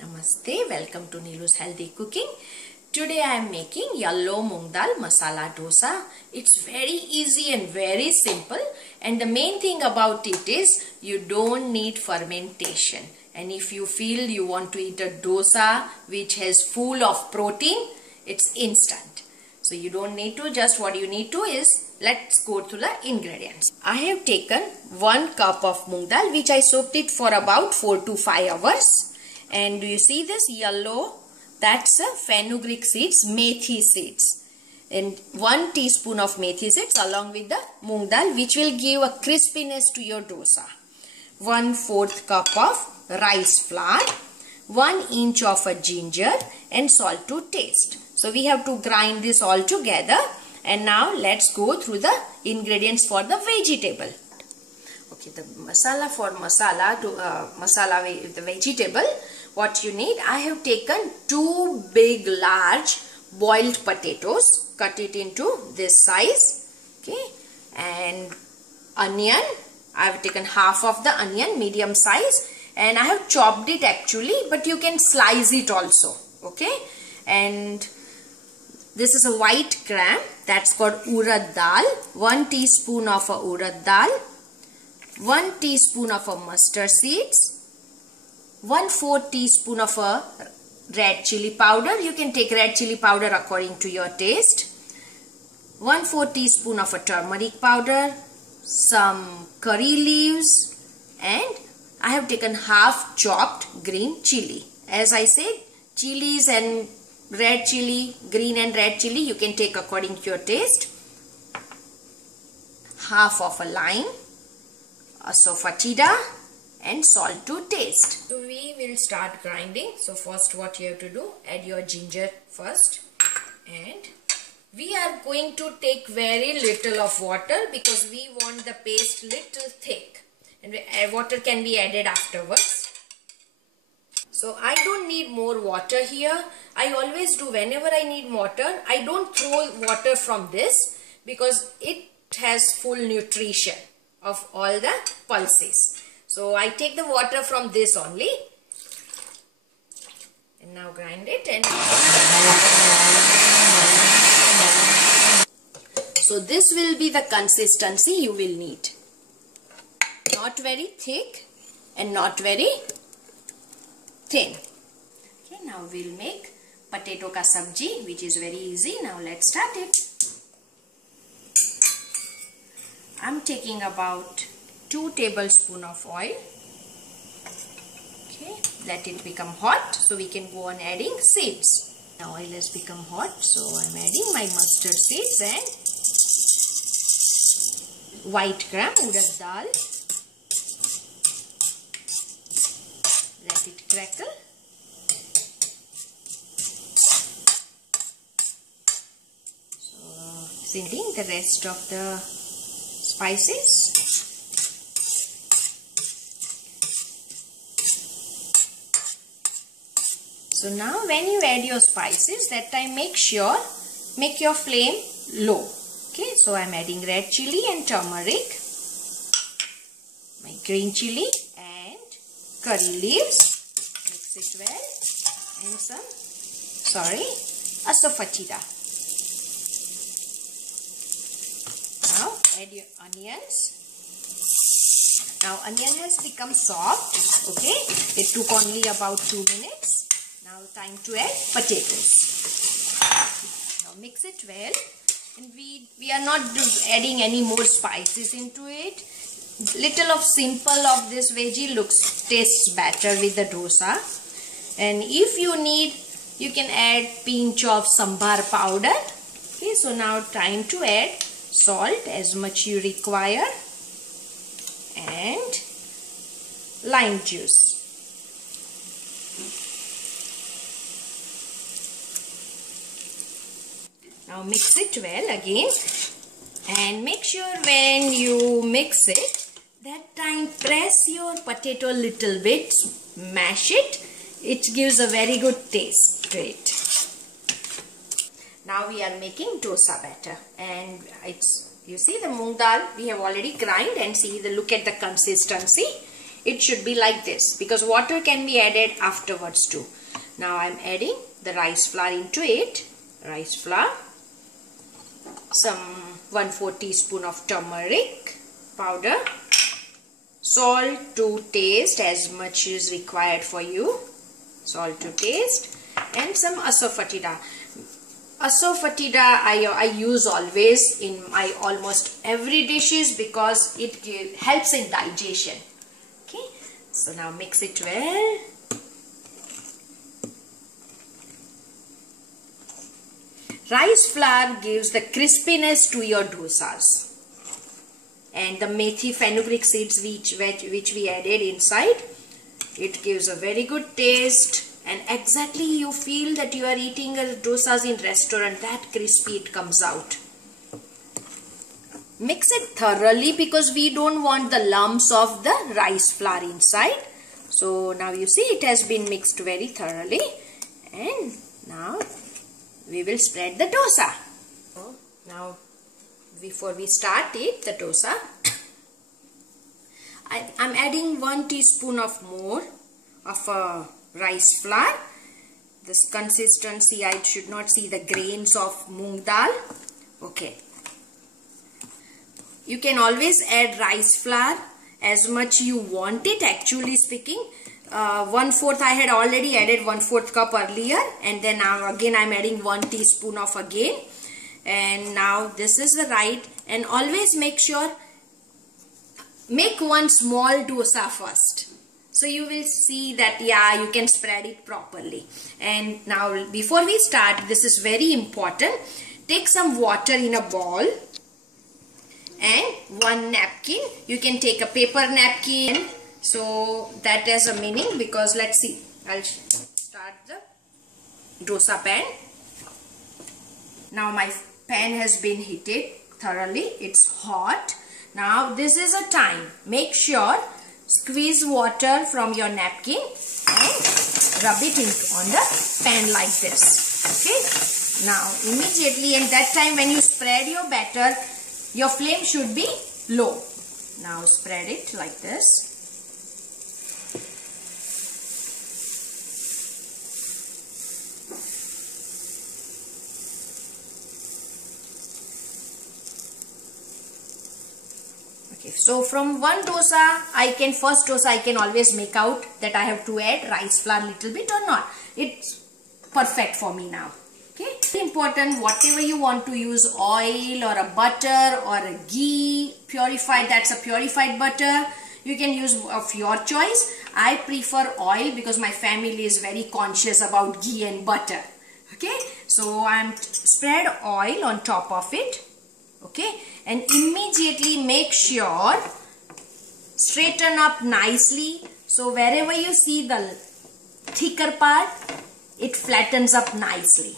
Namaste, welcome to Nilus Healthy Cooking. Today I am making yellow moong dal masala dosa. It's very easy and very simple, and the main thing about it is you don't need fermentation. And if you feel you want to eat a dosa which has full of protein, it's instant. So you don't need to, just what you need to is, let's go through the ingredients. I have taken 1 cup of moong dal which I soaked it for about 4 to 5 hours. And do you see this yellow? That's a fenugreek seeds, methi seeds. And 1 teaspoon of methi seeds along with the moong dal, which will give a crispiness to your dosa. 1/4 cup of rice flour, 1 inch of a ginger, and salt to taste. So we have to grind this all together. And now let's go through the ingredients for the vegetable. Okay, the masala for the vegetable, what you need, I have taken 2 big large boiled potatoes, cut it into this size, okay, and onion, I have taken half of the onion, medium size, and I have chopped it actually, but you can slice it also, okay. And this is a white gram, that's called urad dal, 1 teaspoon of a urad dal, 1 teaspoon of a mustard seeds, 1/4 teaspoon of a red chili powder. You can take red chili powder according to your taste. 1/4 teaspoon of a turmeric powder, some curry leaves, and I have taken half chopped green chili. As I said, chilies and red chili, green and red chili, you can take according to your taste. Half of a lime, Asafetida, and salt to taste. So we will start grinding. So first what you have to do, add your ginger first, and we are going to take very little of water because we want the paste little thick, and water can be added afterwards. So I don't need more water here. I always do, whenever I need water, I don't throw water from this because it has full nutrition of all the pulses. So I take the water from this only, and now grind it. And so this will be the consistency you will need. Not very thick and not very thin. Okay, now we'll make potato ka sabji, which is very easy. Now let's start it. I'm taking about 2 tablespoons of oil. Okay, let it become hot so we can go on adding seeds. Now oil has become hot, so I'm adding my mustard seeds and white gram urad dal. Let it crackle. So sending the rest of the spices. So now when you add your spices, that time make your flame low. Okay, so I'm adding red chili and turmeric, my green chili and curry leaves. Mix it well, and some, Asafetida. Now add your onions. Now onion has become soft. Okay, it took only about 2 minutes. Now time to add potatoes. Now mix it well, and we are not adding any more spices into it. Little of simple of this veggie tastes better with the dosa. And if you need, you can add pinch of sambar powder. Okay, so now time to add salt as much you require, and lime juice. Now mix it well again, and make sure when you mix it, that time press your potato little bit, mash it. It gives a very good taste to it. Now we are making dosa batter, and you see the moong dal we have already grind, and see look at the consistency. it should be like this, because water can be added afterwards too. Now I'm adding the rice flour into it. Rice flour, some 1/4 teaspoon of turmeric powder, salt to taste, as much is required for you, salt to taste, and some asafetida. Asafetida I use always in my almost every dishes because it helps in digestion. Okay, so now mix it well. Rice flour gives the crispiness to your dosas, and the methi fenugreek seeds which we added inside, it gives a very good taste, and exactly you feel that you are eating a dosas in restaurant, that crispy it comes out. Mix it thoroughly because we don't want the lumps of the rice flour inside. So now you see it has been mixed very thoroughly, and now we will spread the dosa. Now before we start it, the dosa, I'm adding 1 teaspoon of more of rice flour. This consistency, I should not see the grains of moong dal. Okay. You can always add rice flour as much you want it, actually speaking. 1/4 I had already added 1/4 cup earlier, and then now again I'm adding 1 teaspoon of again, and now this is the right. And always make sure, make one small dosa first, so you will see that yeah, you can spread it properly. And now before we start, this is very important, take some water in a bowl and 1 napkin. You can take a paper napkin, so that has a meaning, because let's see, I'll start the dosa pan. Now my pan has been heated thoroughly, it's hot. Now this is a time, make sure squeeze water from your napkin and rub it on the pan like this. Okay, now immediately, and that time when you spread your batter, your flame should be low. Now spread it like this. Okay, so from one dosa, first dosa I can always make out that I have to add rice flour little bit or not. It's perfect for me now. Okay, important, whatever you want to use, oil or a butter or a ghee, purified, that's a purified butter. You can use of your choice. I prefer oil because my family is very conscious about ghee and butter. Okay, so I'm spread oil on top of it. Okay, and immediately make sure straighten up nicely, so wherever you see the thicker part, it flattens up nicely.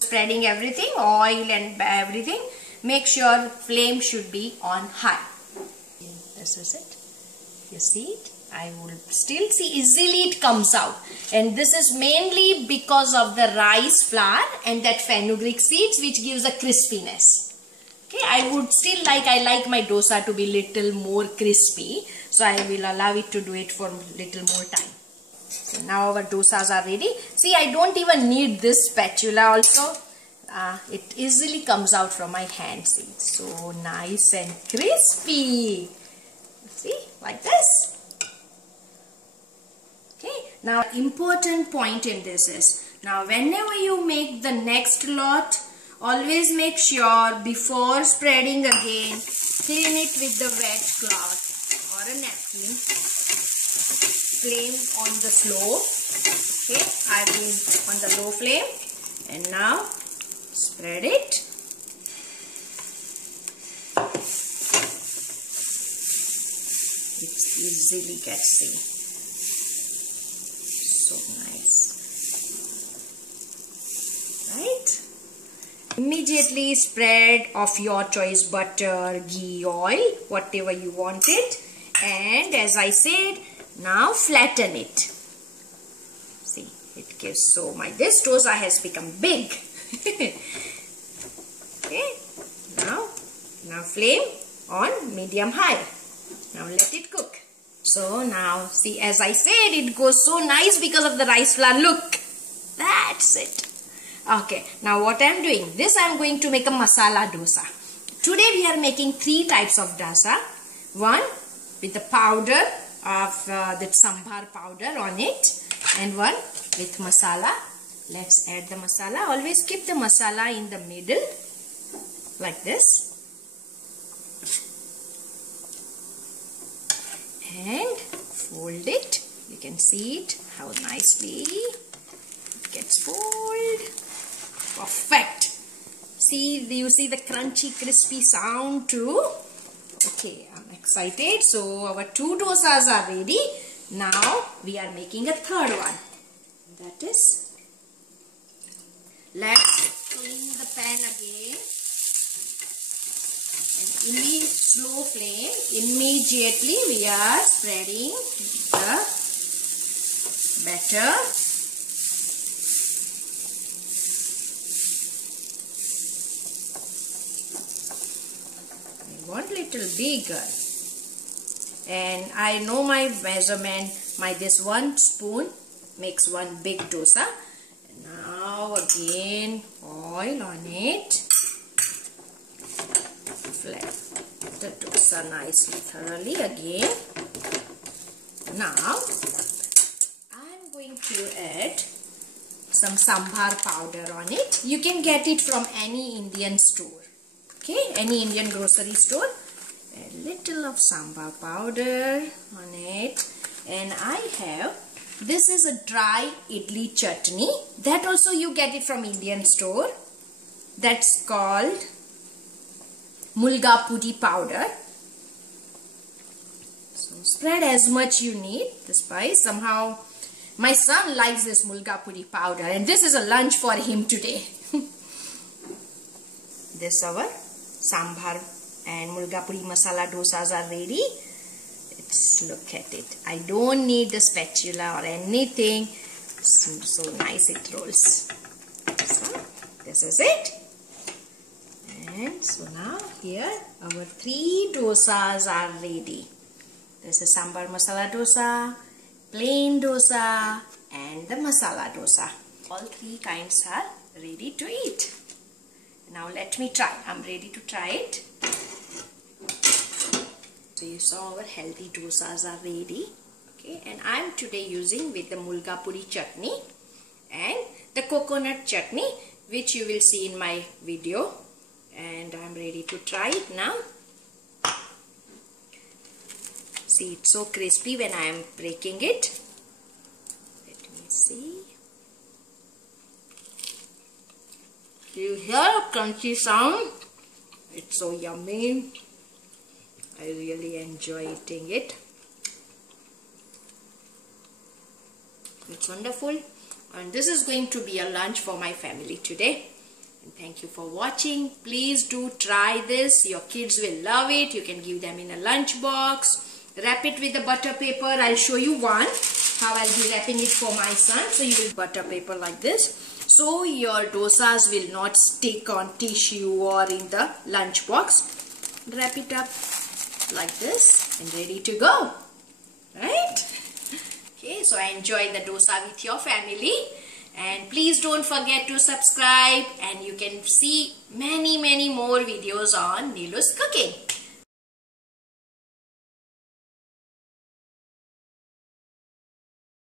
Spreading everything, oil and everything, make sure flame should be on high. This is it. You see it? I will still see easily it comes out, and this is mainly because of the rice flour and that fenugreek seeds which gives a crispiness. Okay, I would still I like my dosa to be little more crispy, so I will allow it to do it for little more time. So now our dosas are ready. See, I don't even need this spatula also. It easily comes out from my hand. See, so nice and crispy. See, like this. Okay, now important point in this is, now whenever you make the next lot, always make sure before spreading again, clean it with the wet cloth or a napkin. Flame on the slow. Okay, I've been on the low flame, and now spread it. It easily gets in. So nice, right? Immediately spread of your choice, butter, ghee, oil, whatever you want it, and as I said, now flatten it. See, it gives so much. This dosa has become big. Okay, now flame on medium high. Now let it cook. So now see, as I said, it goes so nice because of the rice flour. Look, that's it. Okay, now what I am doing, this I am going to make a masala dosa. Today we are making 3 types of dosa. One with the powder of the sambar powder on it, and one with masala. Let's add the masala. Always keep the masala in the middle like this. And fold it. You can see it how nicely it gets folded. Perfect. See, you see the crunchy crispy sound too. Okay, I'm excited. So our 2 dosas are ready. Now we are making a third one. That is, let's clean the pan again. And in the slow flame, immediately we are spreading the batter. I want little bigger. And I know my measurement. This 1 spoon makes 1 big dosa. Now again oil on it. Flip the dosa nicely thoroughly again. Now I'm going to add some sambar powder on it. You can get it from any Indian store. Okay, any Indian grocery store. A little of sambar powder on it. And I have, this is a dry idli chutney. That also you get it from Indian store. That's called mulga pudi powder. So spread as much you need the spice. Somehow my son likes this mulga pudi powder, and this is a lunch for him today. This our sambar and mulga pudi masala dosas are ready. Let's look at it. I don't need the spatula or anything. So nice it rolls. So this is it. And so now here our 3 dosas are ready. This is sambar masala dosa, plain dosa, and the masala dosa. All 3 kinds are ready to eat. Now let me try. I'm ready to try it. So you saw our healthy dosas are ready. Okay, and I'm today using with the mulga pudi chutney and the coconut chutney, which you will see in my video. And I'm ready to try it now. See, it's so crispy when I am breaking it. Let me see. You hear a crunchy sound? It's so yummy. I really enjoy eating it. It's wonderful. And this is going to be a lunch for my family today. And thank you for watching. Please do try this. Your kids will love it. You can give them in a lunch box. Wrap it with the butter paper. I'll show you one. How I'll be wrapping it for my son. So you will butter paper like this. So your dosas will not stick on tissue or in the lunch box. Wrap it up like this and ready to go. Right? Okay, so enjoy the dosa with your family. And please don't forget to subscribe, and you can see many more videos on Nilus cooking.